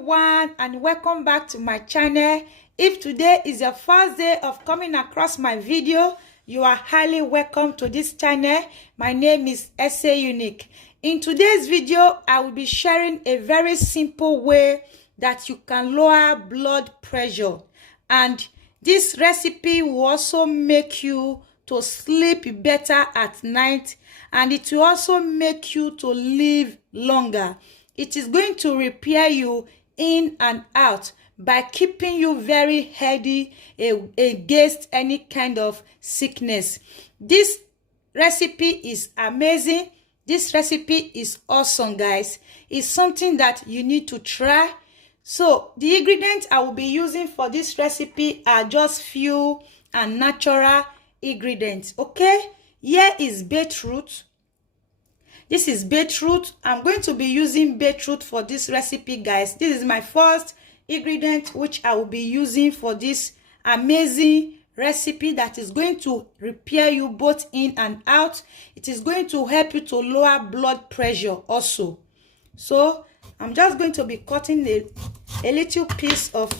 everyone, and welcome back to my channel. If today is your first day of coming across my video, you are highly welcome to this channel. My name is Essay Unique. In today's video, I will be sharing a very simple way that you can lower blood pressure, and this recipe will also make you to sleep better at night, and it will also make you to live longer. It is going to repair you in and out by keeping you very healthy against any kind of sickness. This recipe is amazing. This recipe is awesome, guys. It's something that you need to try. So the ingredients I will be using for this recipe are just few and natural ingredients. Okay, here is beetroot. This is beetroot. I'm going to be using beetroot for this recipe, guys. This is my first ingredient which I will be using for this amazing recipe that is going to repair you both in and out. It is going to help you to lower blood pressure also. So I'm just going to be cutting a little piece of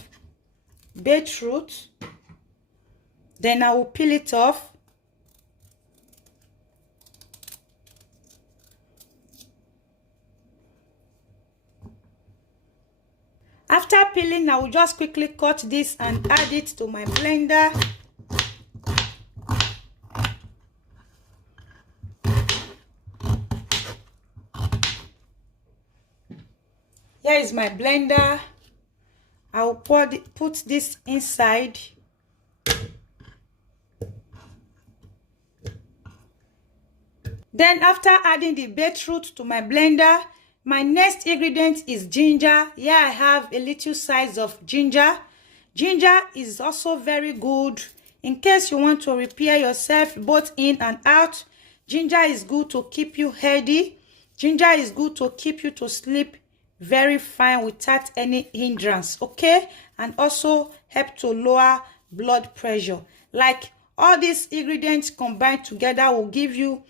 beetroot. Then I will peel it off. After peeling, I will just quickly cut this and add it to my blender. Here is my blender. I will put this inside. Then after adding the beetroot to my blender, my next ingredient is ginger. Here I have a little size of ginger. Ginger is also very good in case you want to repair yourself both in and out. Ginger is good to keep you healthy. Ginger is good to keep you to sleep very fine without any hindrance, okay? And also help to lower blood pressure. Like all these ingredients combined together will give you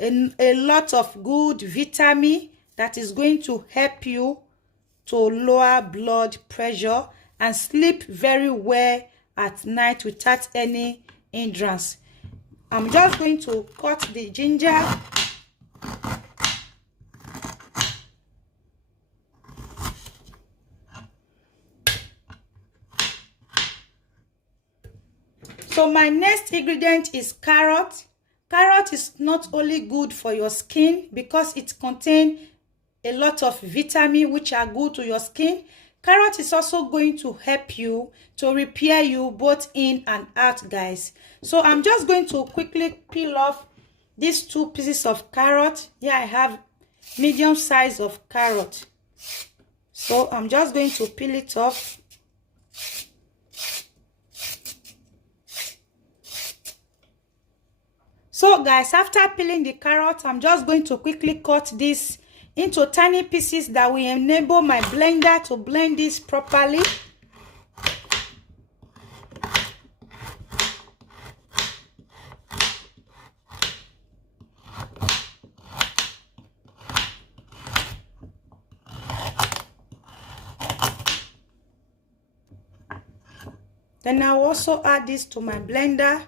a lot of good vitamin that is going to help you to lower blood pressure and sleep very well at night without any hindrance. I'm just going to cut the ginger. So my next ingredient is carrot. Carrot is not only good for your skin because it contains a lot of vitamin which are good to your skin. Carrot is also going to help you to repair you both in and out, guys. So I'm just going to quickly peel off these two pieces of carrot. Here I have medium size of carrot. So I'm just going to peel it off. So guys, after peeling the carrot, I'm just going to quickly cut this into tiny pieces that will enable my blender to blend this properly. Then I'll also add this to my blender.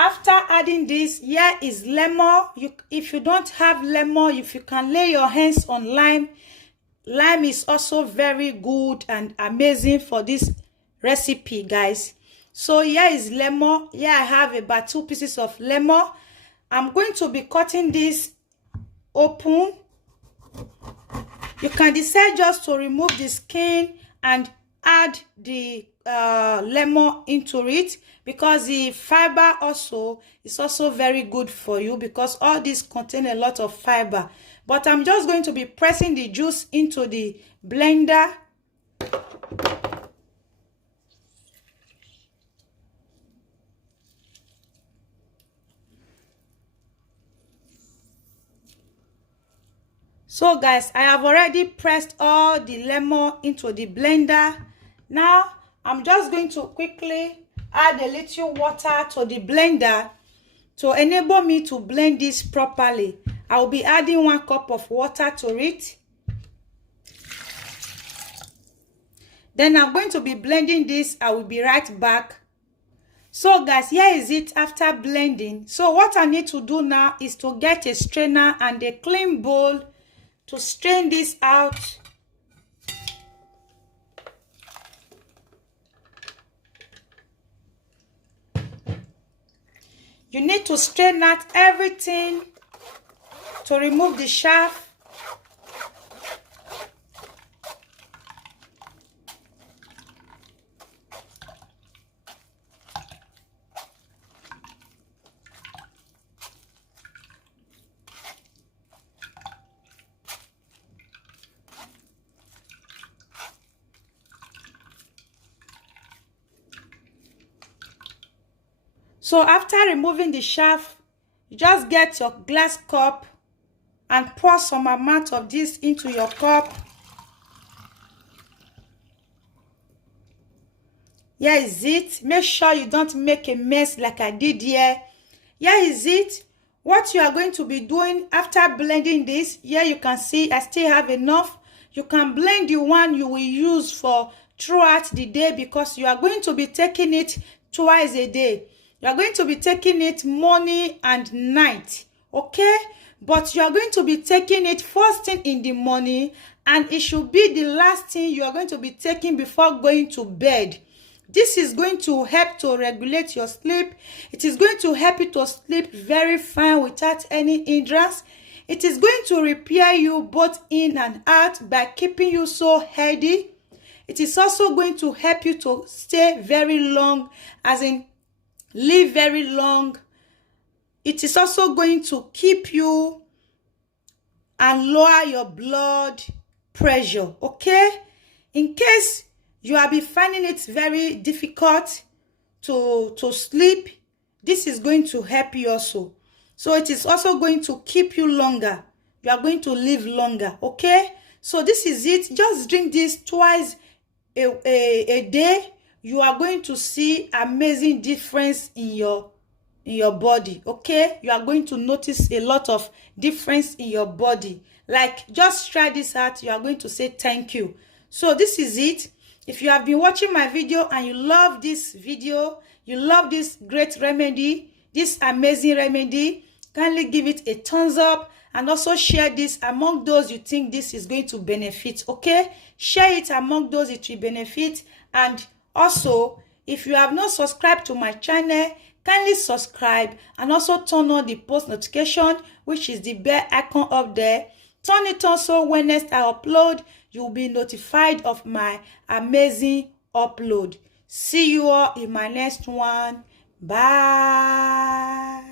After adding this, here is lemon. If you don't have lemon, if you can lay your hands on lime. Lime is also very good and amazing for this recipe, guys. So here is lemon. Here I have about 2 pieces of lemon. I'm going to be cutting this open. You can decide just to remove the skin and add the lemon into it, because the fiber also is also very good for you, because all these contain a lot of fiber. But I'm just going to be pressing the juice into the blender. So guys, I have already pressed all the lemon into the blender. Now I'm just going to quickly add a little water to the blender to enable me to blend this properly. I will be adding 1 cup of water to it. Then I'm going to be blending this. I will be right back. So guys, here is it after blending. So what I need to do now is to get a strainer and a clean bowl to strain this out. You need to strain out everything to remove the chaff. So after removing the chaff, you just get your glass cup and pour some amount of this into your cup. Here is it. Make sure you don't make a mess like I did here. Here is it. What you are going to be doing after blending this, here you can see I still have enough. You can blend the one you will use for throughout the day, because you are going to be taking it twice a day. You are going to be taking it morning and night, okay? But you are going to be taking it first thing in the morning, and it should be the last thing you are going to be taking before going to bed. This is going to help to regulate your sleep. It is going to help you to sleep very fine without any hindrance. It is going to repair you both in and out by keeping you so healthy. It is also going to help you to stay very long, as in live very long. It is also going to keep you and lower your blood pressure, okay? In case you have been finding it very difficult to sleep, this is going to help you also. So it is also going to keep you longer. You are going to live longer, okay? So this is it. Just drink this twice a day. You are going to see amazing difference in your body, okay? You are going to notice a lot of difference in your body. Like, just try this out. You are going to say thank you. So this is it. If you have been watching my video and you love this video, you love this great remedy, this amazing remedy, kindly give it a thumbs up and also share this among those you think this is going to benefit, okay? Share it among those it will benefit. And also, if you have not subscribed to my channel, kindly subscribe and also turn on the post notification, which is the bell icon up there. Turn it on so when next I upload, you will be notified of my amazing upload. See you all in my next one. Bye.